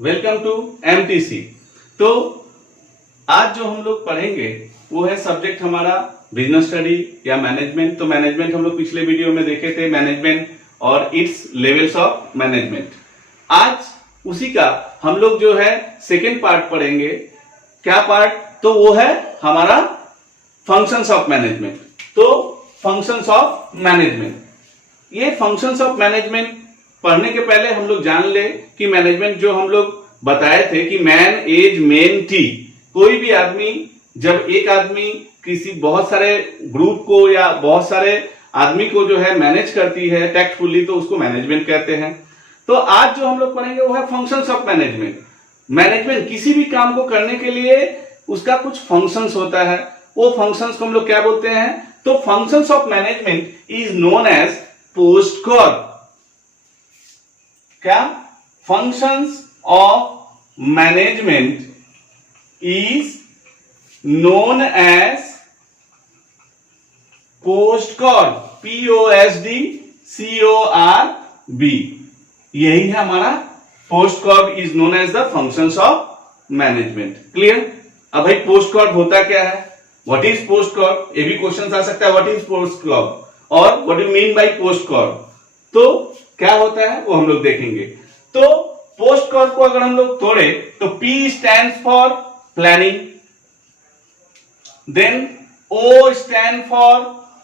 Welcome to MTC. तो आज जो हम लोग पढ़ेंगे वो है सब्जेक्ट हमारा बिजनेस स्टडी या मैनेजमेंट। तो मैनेजमेंट हम लोग पिछले वीडियो में देखे थे, मैनेजमेंट और इट्स लेवल्स ऑफ मैनेजमेंट। आज उसी का हम लोग जो है सेकेंड पार्ट पढ़ेंगे। क्या पार्ट? तो वो है हमारा फंक्शंस ऑफ मैनेजमेंट। तो फंक्शंस ऑफ मैनेजमेंट, ये फंक्शंस ऑफ मैनेजमेंट पढ़ने के पहले हम लोग जान ले कि मैनेजमेंट जो हम लोग बताए थे कि मैन एज मेन टी। कोई भी आदमी, जब एक आदमी किसी बहुत सारे ग्रुप को या बहुत सारे आदमी को जो है मैनेज करती है टैक्टफुली, तो उसको मैनेजमेंट कहते हैं। तो आज जो हम लोग पढ़ेंगे वो है फंक्शंस ऑफ मैनेजमेंट। मैनेजमेंट किसी भी काम को करने के लिए उसका कुछ फंक्शंस होता है, वो फंक्शंस को हम लोग क्या बोलते हैं? तो functions of management is known as POSDCORB. क्या? Functions of management is known as POSDCORB, POSTCORB। यही है हमारा POSDCORB is known as the functions of management. Clear? अब भाई पोस्ट कॉर्ड होता क्या है? What is POSDCORB? ये भी क्वेश्चन आ सकता है, व्हाट इज पोस्ट कॉर्ड और what you mean by POSDCORB. तो क्या होता है वो हम लोग देखेंगे। तो पोस्ट कॉर्ड को अगर हम लोग तोड़े तो P stand for planning, then O stand for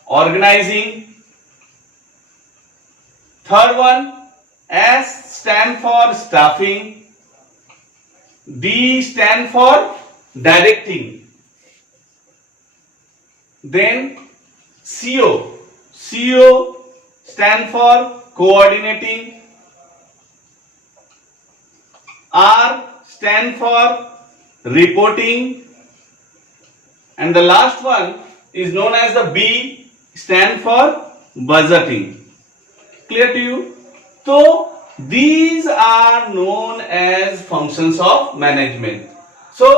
organising, third one S stand for staffing, D stand for directing, then CO stand for coordinating, R stand for reporting, and the last one is known as the B stand for budgeting. Clear to you? So these are known as functions of management. So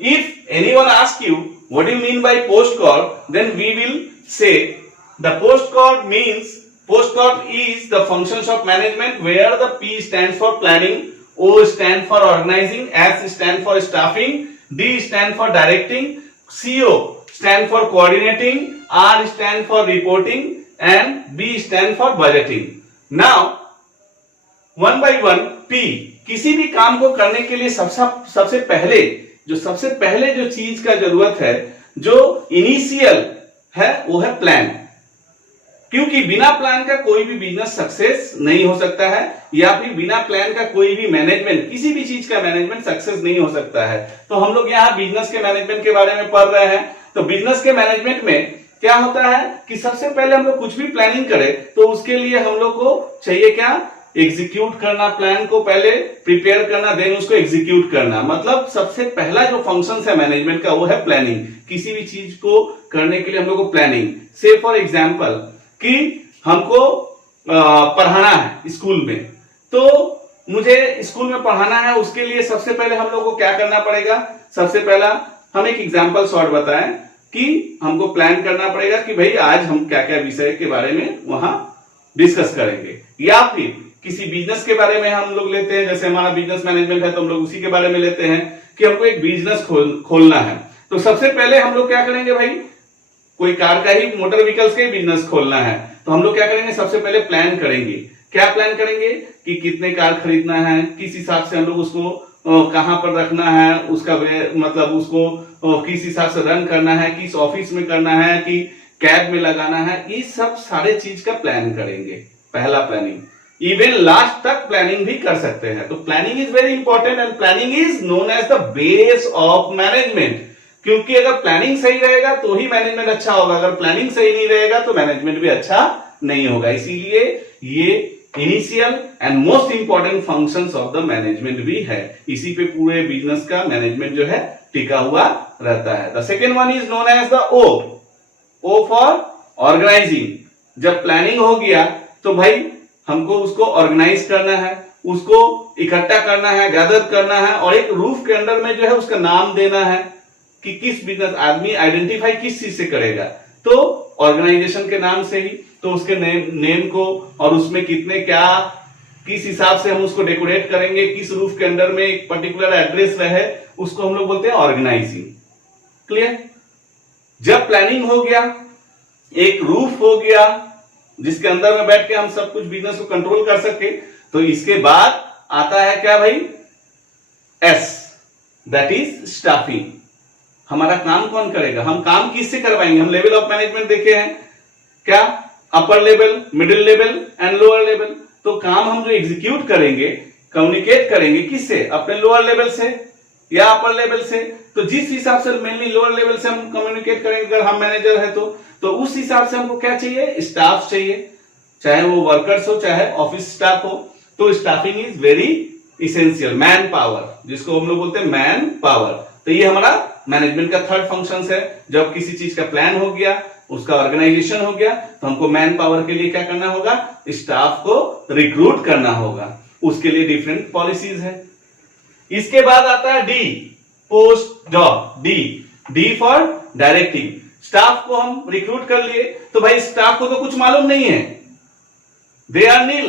if anyone asks you what do you mean by post call, then we will say the post call means post call is the functions of management where the P stands for planning, O stand for organizing, S stand for staffing, D stand for directing, CO stand for coordinating, R stand for reporting, and B stand for budgeting. Now one by one P, किसी भी काम को करने के लिए सबसे पहले जो चीज का जरूरत है, जो इनिशियल है, वो है प्लान। क्योंकि बिना प्लान का कोई भी बिजनेस सक्सेस नहीं हो सकता है, या फिर बिना प्लान का कोई भी मैनेजमेंट, किसी भी चीज का मैनेजमेंट सक्सेस नहीं हो सकता है। तो हम लोग यहाँ बिजनेस के मैनेजमेंट के बारे में पढ़ रहे हैं। तो बिजनेस के मैनेजमेंट में क्या होता है कि सबसे पहले हम लोग कुछ भी प्लानिंग करें तो उसके लिए हम लोग को चाहिए क्या? एग्जीक्यूट करना। प्लान को पहले प्रिपेयर करना, देन उसको एग्जीक्यूट करना। मतलब सबसे पहला जो फंक्शन है मैनेजमेंट का वो है प्लानिंग। किसी भी चीज को करने के लिए हम लोग को प्लानिंग। से फॉर एग्जाम्पल कि हमको पढ़ाना है स्कूल में, तो मुझे स्कूल में पढ़ाना है, उसके लिए सबसे पहले हम लोग को क्या करना पड़ेगा? सबसे पहला हम एक एग्जांपल शॉर्ट बताएं कि हमको प्लान करना पड़ेगा कि भाई आज हम क्या क्या विषय के बारे में वहां डिस्कस करेंगे। या फिर किसी बिजनेस के बारे में हम लोग लेते हैं, जैसे हमारा बिजनेस मैनेजमेंट है तो हम लोग उसी के बारे में लेते हैं कि हमको एक बिजनेस खोलना है। तो सबसे पहले हम लोग क्या करेंगे भाई? कोई कार का ही, मोटर व्हीकल्स का ही बिजनेस खोलना है तो हम लोग क्या करेंगे? सबसे पहले प्लान करेंगे। क्या प्लान करेंगे? कि कितने कार खरीदना है, किस हिसाब से हम लोग उसको कहां पर रखना है, उसका मतलब उसको किस हिसाब से रन करना है, किस ऑफिस में करना है, कि कैब में लगाना है, ये सब सारे चीज का प्लान करेंगे। पहला प्लानिंग। इवन लास्ट तक प्लानिंग भी कर सकते हैं। तो planning is very important and planning is known as the base of management. क्योंकि अगर प्लानिंग सही रहेगा तो ही मैनेजमेंट अच्छा होगा, अगर प्लानिंग सही नहीं रहेगा तो मैनेजमेंट भी अच्छा नहीं होगा। इसीलिए ये initial and most important functions of the management भी है। इसी पे पूरे बिजनेस का मैनेजमेंट जो है टिका हुआ रहता है। The second one is known as the O for organising. जब प्लानिंग हो गया तो भाई हमको उसको ऑर्गेनाइज करना है, उसको इकट्ठा करना है, गैदर करना है, और एक रूफ के अंडर में जो है उसका नाम देना है कि किस बिजनेस आदमी आइडेंटिफाई किस चीज से करेगा। तो ऑर्गेनाइजेशन के नाम से ही, तो उसके नेम को और उसमें कितने क्या किस हिसाब से हम उसको डेकोरेट करेंगे, किस रूफ के अंडर में एक पर्टिकुलर एड्रेस रहे, उसको हम लोग बोलते हैं ऑर्गेनाइजिंग। क्लियर? जब प्लानिंग हो गया, एक रूफ हो गया जिसके अंदर में बैठ के हम सब कुछ बिजनेस को कंट्रोल कर सके, तो इसके बाद आता है क्या भाई? S, that is staffing. हमारा काम कौन करेगा? हम काम किससे करवाएंगे? हम लेवल ऑफ मैनेजमेंट देखे हैं क्या? Upper level, middle level and lower level. तो काम हम जो एग्जीक्यूट करेंगे, कम्युनिकेट करेंगे किससे? अपने लोअर लेवल से या अपर लेवल से। तो जिस हिसाब से मेनली लोअर लेवल से हम कम्युनिकेट करेंगे, अगर हम मैनेजर है तो उस हिसाब से हमको क्या चाहिए? स्टाफ चाहिए, चाहे वो वर्कर्स हो चाहे ऑफिस स्टाफ हो। तो staffing is very essential. Man power, जिसको हम लोग बोलते हैं मैन पावर। तो ये हमारा मैनेजमेंट का थर्ड फंक्शन है। जब किसी चीज का प्लान हो गया, उसका ऑर्गेनाइजेशन हो गया, तो हमको मैन पावर के लिए क्या करना होगा? स्टाफ को रिक्रूट करना होगा। उसके लिए डिफरेंट पॉलिसीज है। इसके बाद आता है D, post job. D for directing. Staff को हम रिक्रूट कर लिए, तो भाई स्टाफ को तो कुछ मालूम नहीं है, दे आर नील।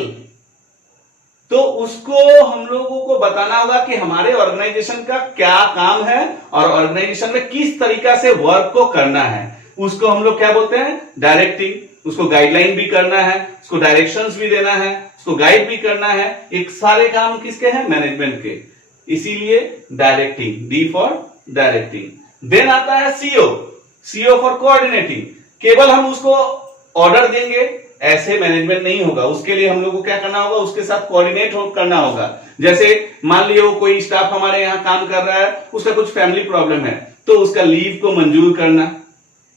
तो उसको हम लोगों को बताना होगा कि हमारे ऑर्गेनाइजेशन का क्या काम है और ऑर्गेनाइजेशन में किस तरीका से वर्क को करना है। उसको हम लोग क्या बोलते हैं? डायरेक्टिंग। उसको गाइडलाइन भी करना है, उसको डायरेक्शंस भी देना है, उसको गाइड भी करना है। एक सारे काम किसके हैं? मैनेजमेंट के। इसीलिए directing, D for directing. Then आता है सीओ, सीओ फॉर कोऑर्डिनेटिंग। केवल हम उसको ऑर्डर देंगे ऐसे मैनेजमेंट नहीं होगा। उसके लिए हम लोग को क्या करना होगा? उसके साथ कोऑर्डिनेट करना होगा। जैसे मान लियो कोई स्टाफ हमारे यहाँ काम कर रहा है, उसका कुछ फैमिली प्रॉब्लम है, तो उसका लीव को मंजूर करना,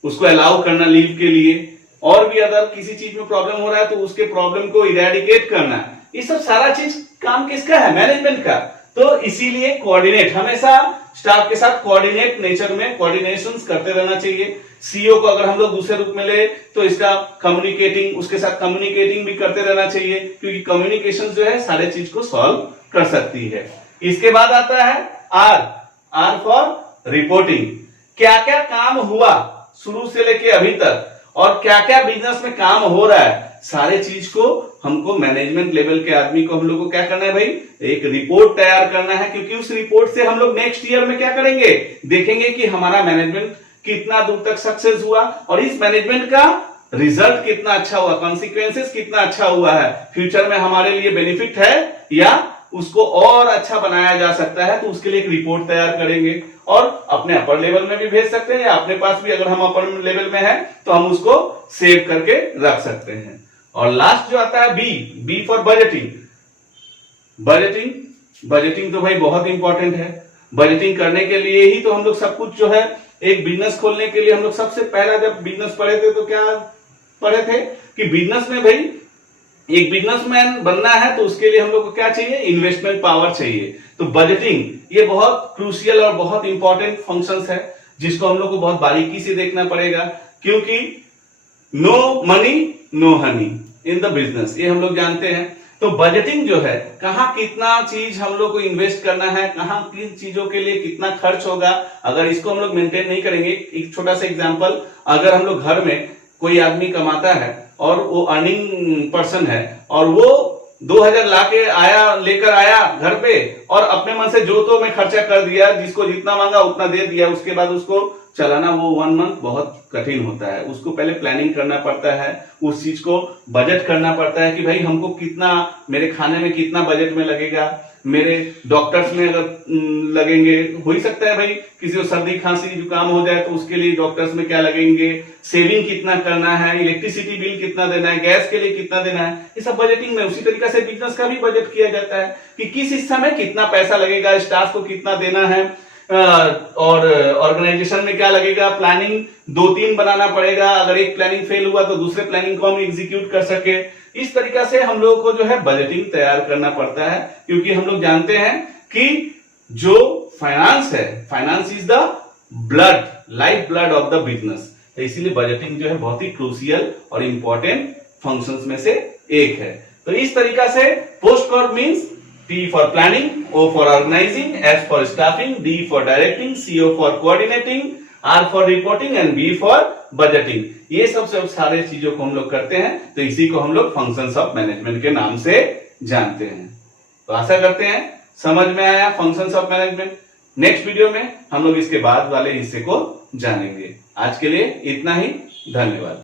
उसको अलाउ करना लीव के लिए। और भी अगर किसी चीज में प्रॉब्लम हो रहा है तो उसके प्रॉब्लम को इरेडिकेट करना। ये सब सारा चीज काम किसका है? मैनेजमेंट का। तो इसीलिए कोऑर्डिनेट, हमेशा स्टाफ के साथ कोऑर्डिनेट नेचर में कोऑर्डिनेशन करते रहना चाहिए। सीईओ को अगर हम लोग दूसरे रूप में ले तो इसका कम्युनिकेटिंग, उसके साथ कम्युनिकेटिंग भी करते रहना चाहिए, क्योंकि कम्युनिकेशन जो है सारे चीज को सॉल्व कर सकती है। इसके बाद आता है आर फॉर रिपोर्टिंग। क्या क्या काम हुआ शुरू से लेके अभी तक और क्या क्या बिजनेस में काम हो रहा है, सारे चीज को हमको मैनेजमेंट लेवल के आदमी को हम लोग को क्या करना है भाई? एक रिपोर्ट तैयार करना है, क्योंकि उस रिपोर्ट से हम लोग नेक्स्ट ईयर में क्या करेंगे? देखेंगे कि हमारा मैनेजमेंट कितना दूर तक सक्सेस हुआ और इस मैनेजमेंट का रिजल्ट कितना अच्छा हुआ, कॉन्सिक्वेंसेस कितना अच्छा हुआ है, फ्यूचर में हमारे लिए बेनिफिट है या उसको और अच्छा बनाया जा सकता है। तो उसके लिए एक रिपोर्ट तैयार करेंगे और अपने अपर लेवल में भी भेज सकते हैं, या अपने पास भी अगर हम अपर लेवल में है तो हम उसको सेव करके रख सकते हैं। और लास्ट जो आता है बी फॉर बजटिंग। बजटिंग तो भाई बहुत इंपॉर्टेंट है। बजटिंग करने के लिए ही तो हम लोग सब कुछ जो है, एक बिजनेस खोलने के लिए हम लोग सबसे पहला जब बिजनेस पढ़े थे तो क्या पढ़े थे कि बिजनेस में भाई एक बिजनेसमैन बनना है तो उसके लिए हम लोग को क्या चाहिए? इन्वेस्टमेंट पावर चाहिए। तो बजटिंग ये बहुत क्रूशियल और बहुत इंपॉर्टेंट फंक्शंस है, जिसको हम लोग को बहुत बारीकी से देखना पड़ेगा, क्योंकि no money no honey in the business, ये हम लोग जानते हैं। तो बजटिंग जो है, कहां कितना चीज हम लोग को इन्वेस्ट करना है, कहां किन चीजों के लिए कितना खर्च होगा, अगर इसको हम लोग मेंटेन नहीं करेंगे। एक छोटा सा एग्जांपल, अगर हम लोग घर में कोई आदमी कमाता है और वो अर्निंग पर्सन है और वो 2000 लेकर आया घर पे और अपने मन से जो तो मैं खर्चा कर दिया, जिसको जितना मांगा उतना दे दिया, उसके बाद उसको चलाना वो 1 मंथ बहुत कठिन होता है। उसको पहले प्लानिंग करना पड़ता है, उस चीज को बजट करना पड़ता है कि भाई हमको कितना, मेरे खाने में कितना बजट में लगेगा, मेरे डॉक्टर्स में अगर लगेंगे, हो ही सकता है भाई किसी को सर्दी खांसी जुकाम हो जाए तो उसके लिए डॉक्टर्स में क्या लगेंगे, सेविंग कितना करना है, इलेक्ट्रिसिटी बिल कितना देना है, गैस के लिए कितना देना है, ये सब बजटिंग में। उसी तरीके से बिजनेस का भी बजट किया जाता है कि किस हिस्सा में कितना पैसा लगेगा, स्टाफ को कितना देना है, और ऑर्गेनाइजेशन में क्या लगेगा। प्लानिंग 2-3 बनाना पड़ेगा, अगर एक प्लानिंग फेल हुआ तो दूसरे प्लानिंग को हम एग्जीक्यूट कर सके। इस तरीका से हम लोगों को जो है बजटिंग तैयार करना पड़ता है, क्योंकि हम लोग जानते हैं कि जो फाइनेंस है, finance is the blood, life blood of the business. तो इसीलिए बजटिंग जो है बहुत ही क्रूशियल और इंपॉर्टेंट फंक्शंस में से एक है। तो इस तरीका से POSDCORB means P for planning, O for organizing, S for staffing, D for directing, CO for coordinating, R for reporting and B for budgeting। ये सब सारे चीजों को हम लोग करते हैं, तो इसी को हम लोग फंक्शंस ऑफ मैनेजमेंट के नाम से जानते हैं। तो आशा करते हैं समझ में आया functions of management. Next video में हम लोग इसके बाद वाले हिस्से को जानेंगे। आज के लिए इतना ही, धन्यवाद।